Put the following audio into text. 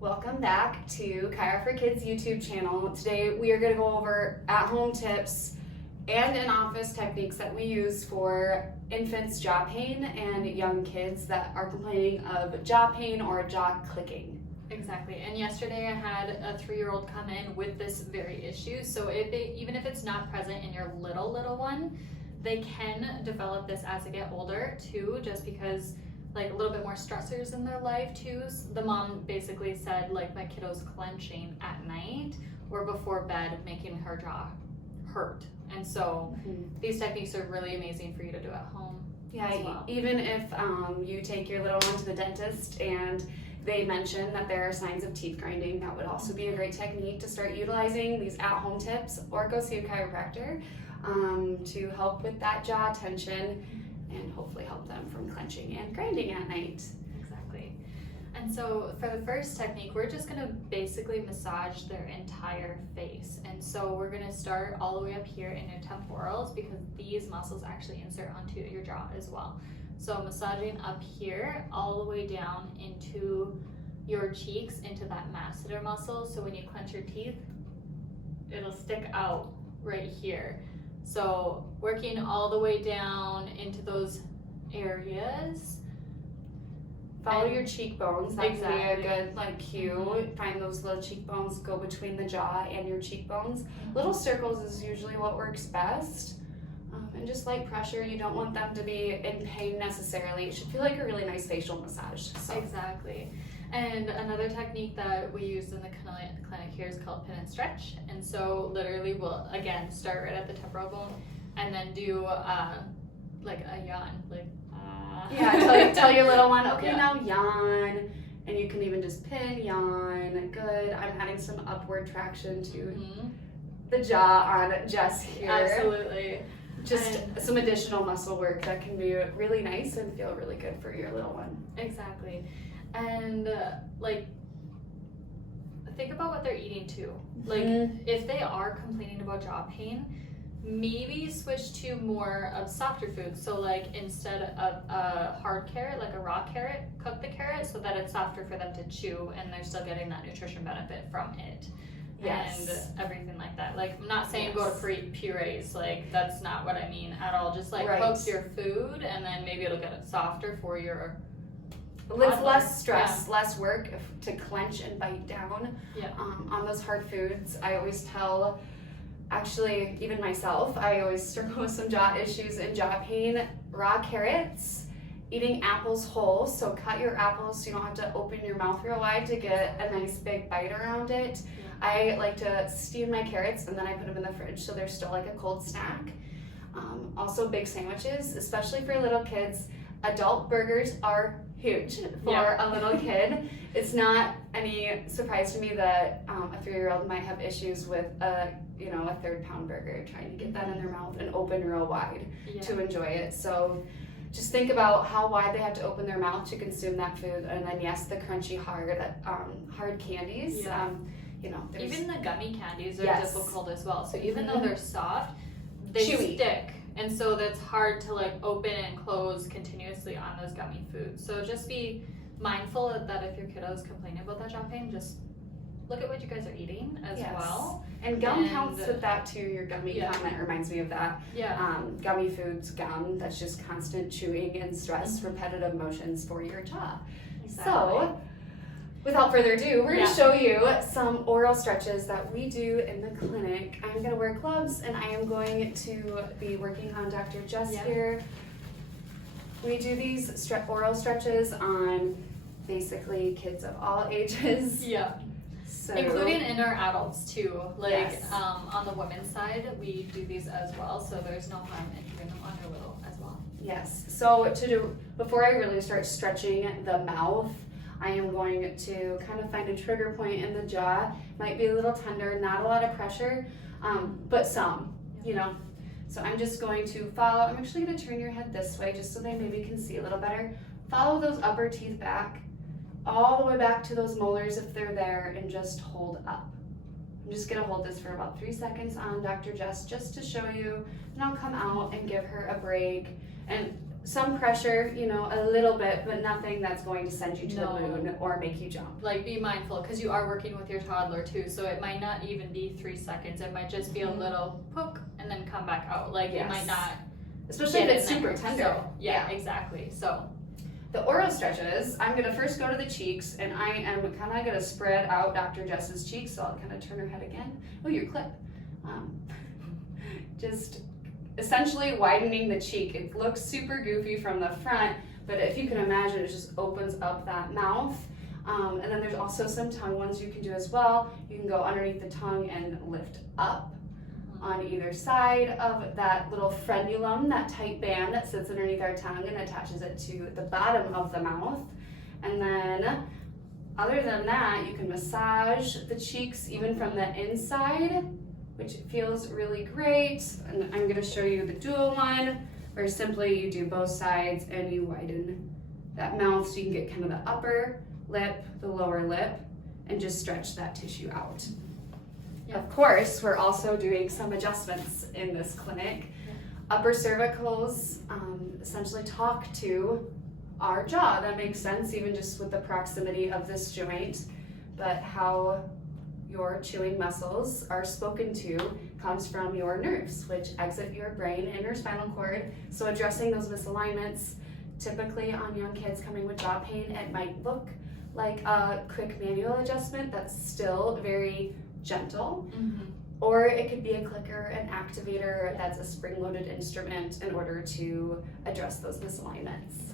Welcome back to CHIRO for Kids YouTube channel. Today we are going to go over at-home tips and in-office techniques that we use for infants' jaw pain and young kids that are complaining of jaw pain or jaw clicking. Exactly. And yesterday I had a 3-year-old come in with this very issue. So even if it's not present in your little one, they can develop this as they get older too, just because like a little bit more stressors in their life too. The mom basically said like my kiddo's clenching at night or before bed, making her jaw hurt. And so these techniques are really amazing for you to do at home. Yeah, as well. Even if you take your little one to the dentist and they mention that there are signs of teeth grinding, that would also be a great technique to start utilizing these at-home tips, or go see a chiropractor to help with that jaw tension and hopefully help them from clenching and grinding at night. Exactly. And so for the first technique, we're just going to basically massage their entire face. And so we're going to start all the way up here in your temporals, because these muscles actually insert onto your jaw as well. So massaging up here all the way down into your cheeks, into that masseter muscle. So when you clench your teeth, it'll stick out right here. So working all the way down into those areas. Follow your cheekbones. That can be a Exactly. good cue. Find those little cheekbones, go between the jaw and your cheekbones. Little circles is usually what works best. And just light pressure. You don't want them to be in pain necessarily. It should feel like a really nice facial massage. So. Exactly. And another technique that we use in the clinic here is called pin and stretch. And so literally we'll, again, start right at the temporal bone and then do like a yawn, like Yeah, tell your little one, okay, Yeah. now yawn. And you can even just pin, yawn. Good. I'm adding some upward traction to the jaw on Jess here. Absolutely. Just some additional muscle work that can be really nice and feel really good for your little one. Exactly. And like, think about what they're eating too. Like, if they are complaining about jaw pain, maybe switch to more of softer foods. So like, instead of a hard carrot, like a raw carrot, cook the carrot so that it's softer for them to chew and they're still getting that nutrition benefit from it. Yes. And everything like that. Like, I'm not saying go to purees, like that's not what I mean at all. Just like cook your food and then maybe it'll get it softer for your It's less stress, less work to clench and bite down on those hard foods. I always tell, actually, even myself, I always struggle with some jaw issues and jaw pain. Raw carrots, eating apples whole, so cut your apples so you don't have to open your mouth real wide to get a nice big bite around it. I like to steam my carrots and then I put them in the fridge so they're still like a cold snack. Also big sandwiches, especially for little kids. Adult burgers are huge for a little kid. It's not any surprise to me that a 3-year-old might have issues with a 3rd-pound burger, trying to get that in their mouth and open real wide to enjoy it. So just think about how wide they have to open their mouth to consume that food, and then yes, the crunchy hard candies. Even the gummy candies are difficult as well. So even though they're soft, they stick. And so that's hard to like open and close continuously on those gummy foods. So just be mindful that if your kiddo is complaining about that jaw pain, just look at what you guys are eating as well. And gum counts with that too. Your gummy comment reminds me of that. Gummy foods, gum, that's just constant chewing and stress, repetitive motions for your jaw. Exactly. So without further ado, we're going to show you some oral stretches that we do in the clinic. I'm going to wear gloves and I am going to be working on Dr. Jess here. We do these oral stretches on basically kids of all ages. So, including inner adults too. Like on the women's side, we do these as well. So there's no harm in doing them on your little as well. Yes. So before I really start stretching the mouth, I am going to kind of find a trigger point in the jaw. Might be a little tender, not a lot of pressure, but some, So I'm just going to follow. I'm actually going to turn your head this way just so they maybe can see a little better. Follow those upper teeth back, all the way back to those molars if they're there, and just hold up. I'm just going to hold this for about 3 seconds on Dr. Jess just to show you, and I'll come out and give her a break. And some pressure, you know, a little bit, but nothing that's going to send you to No. the moon or make you jump. Like, be mindful, because you are working with your toddler too, so it might not even be 3 seconds. It might just be a little poke and then come back out. Like, it might not. Especially if get it's in super there. tender. So, yeah, exactly. So, the oral stretches, I'm gonna first go to the cheeks, and I am kind of gonna spread out Dr. Jess's cheeks, so I'll kind of turn her head again. Oh, your clip. Just essentially widening the cheek. It looks super goofy from the front, but if you can imagine, it just opens up that mouth. And then there's also some tongue ones you can do as well. You can go underneath the tongue and lift up on either side of that little frenulum, that tight band that sits underneath our tongue and attaches it to the bottom of the mouth. And then other than that, you can massage the cheeks even from the inside, which feels really great. And I'm gonna show you the dual one, where simply you do both sides and you widen that mouth so you can get kind of the upper lip, the lower lip, and just stretch that tissue out. Yeah. Of course, we're also doing some adjustments in this clinic. Upper cervicals essentially talk to our jaw. That makes sense, even just with the proximity of this joint, but how your chewing muscles are spoken to comes from your nerves, which exit your brain and your spinal cord. So addressing those misalignments, typically on young kids coming with jaw pain, it might look like a quick manual adjustment that's still very gentle, or it could be a clicker, an activator that's a spring-loaded instrument in order to address those misalignments.